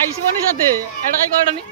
আইসবনি সাথে এটা কাই কয়টা নি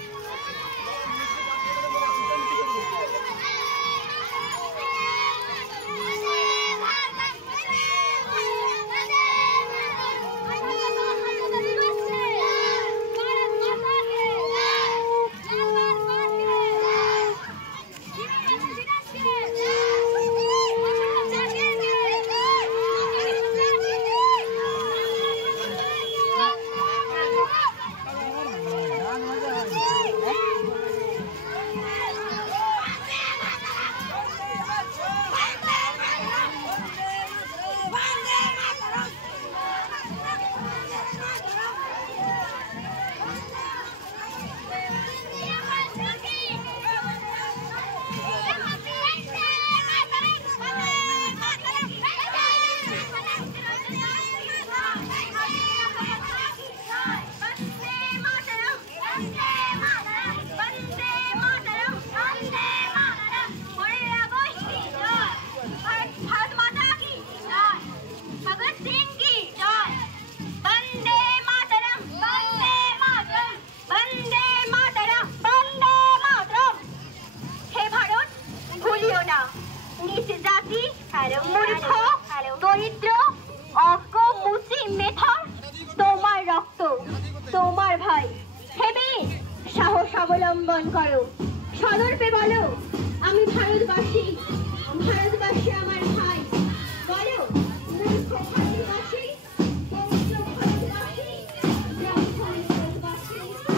অবলম্বন করো সদর্পে বলো আমি ভারতবাসী ভারতবাসী আমার ভাই বলো মূর্খ ভারতবাসী পবিত্র ভারতবাসী ব্রাহ্মণ ভারতবাসী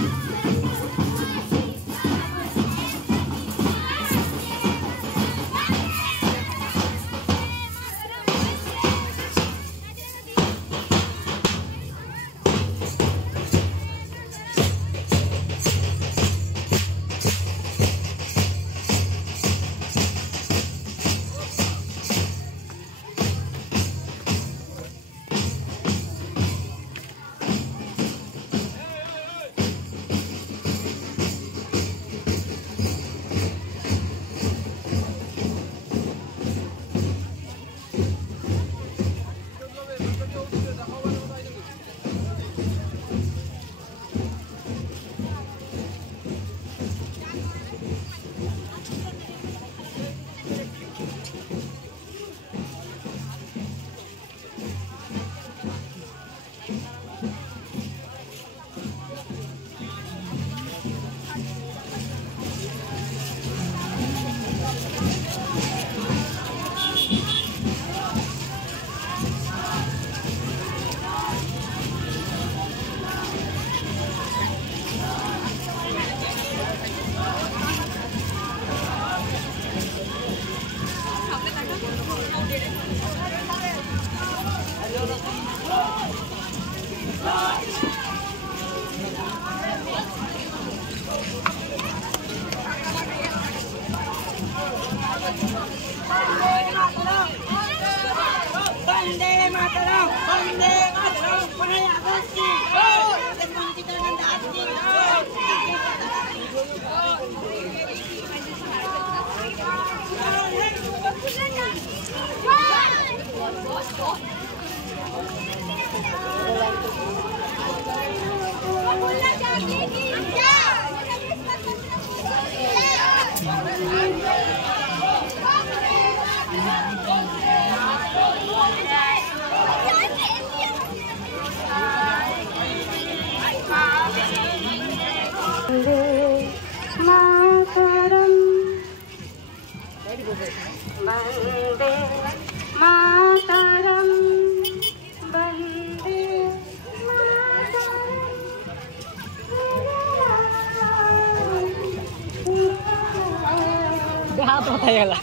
हाथ उठाइला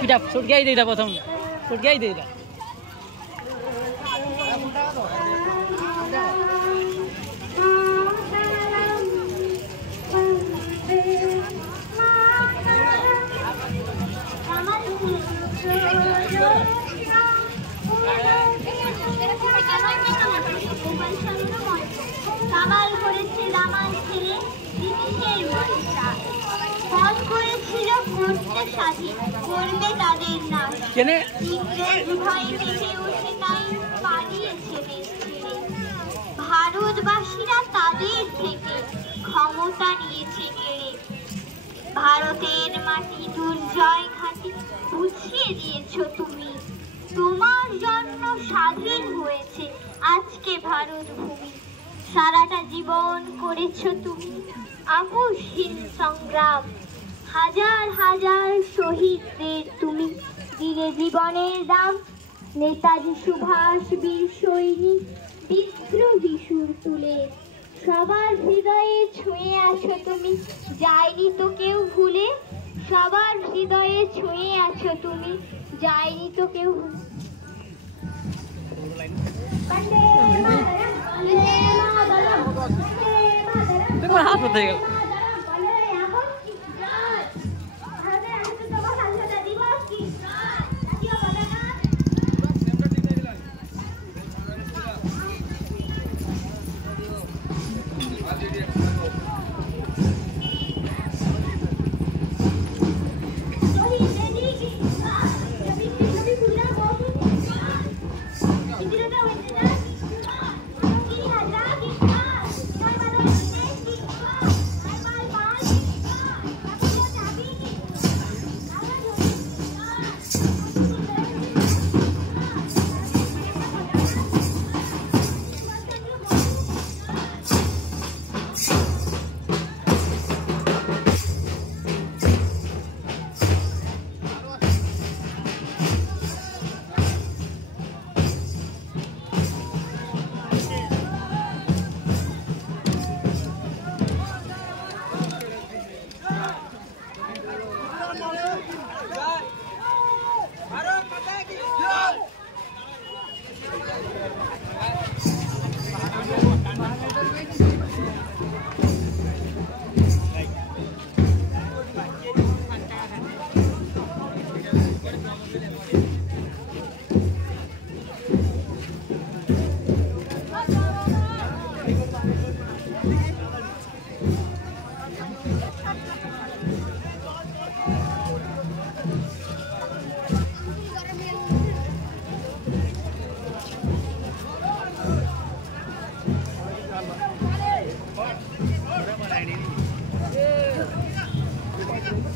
पिटा छुटकाई देइदा प्रथम छुटकाई देइदा আমার ছেলে ব্রিটিশের মনটা ফল করেছিল করতে স্বাধীন করবে তাদের নাম ইংরেজ ভয়ে কেঁপে উঠে তাই পালিয়েছে দেশ ছেড়ে ভারতবাসীরা তাদের থেকে ক্ষমতা নিয়েছে কেড়ে ভারতের মাটি দুর্জয় ঘাটি বুঝিয়ে দিয়েছো তুমি তোমার জন্য স্বাধীন হয়েছে আজকে ভারত ভূমি সারাটা জীবন করেছো তুমি আপোষহীন সংগ্রাম হাজার হাজার শহীদদের তুমি দিলে জীবনের দাম নেতাজি সুভাষ বীর সৈনিক বিদ্রোহী সুর তুলে সবার হৃদয়ে ছুঁয়ে আছো তুমি যায়নি তো কেউ ভুলে সবার হৃদয়ে ছুঁয়ে আছো তুমি যায়নি তো কেউ ভুলে দেখো হাত কোথায় গেল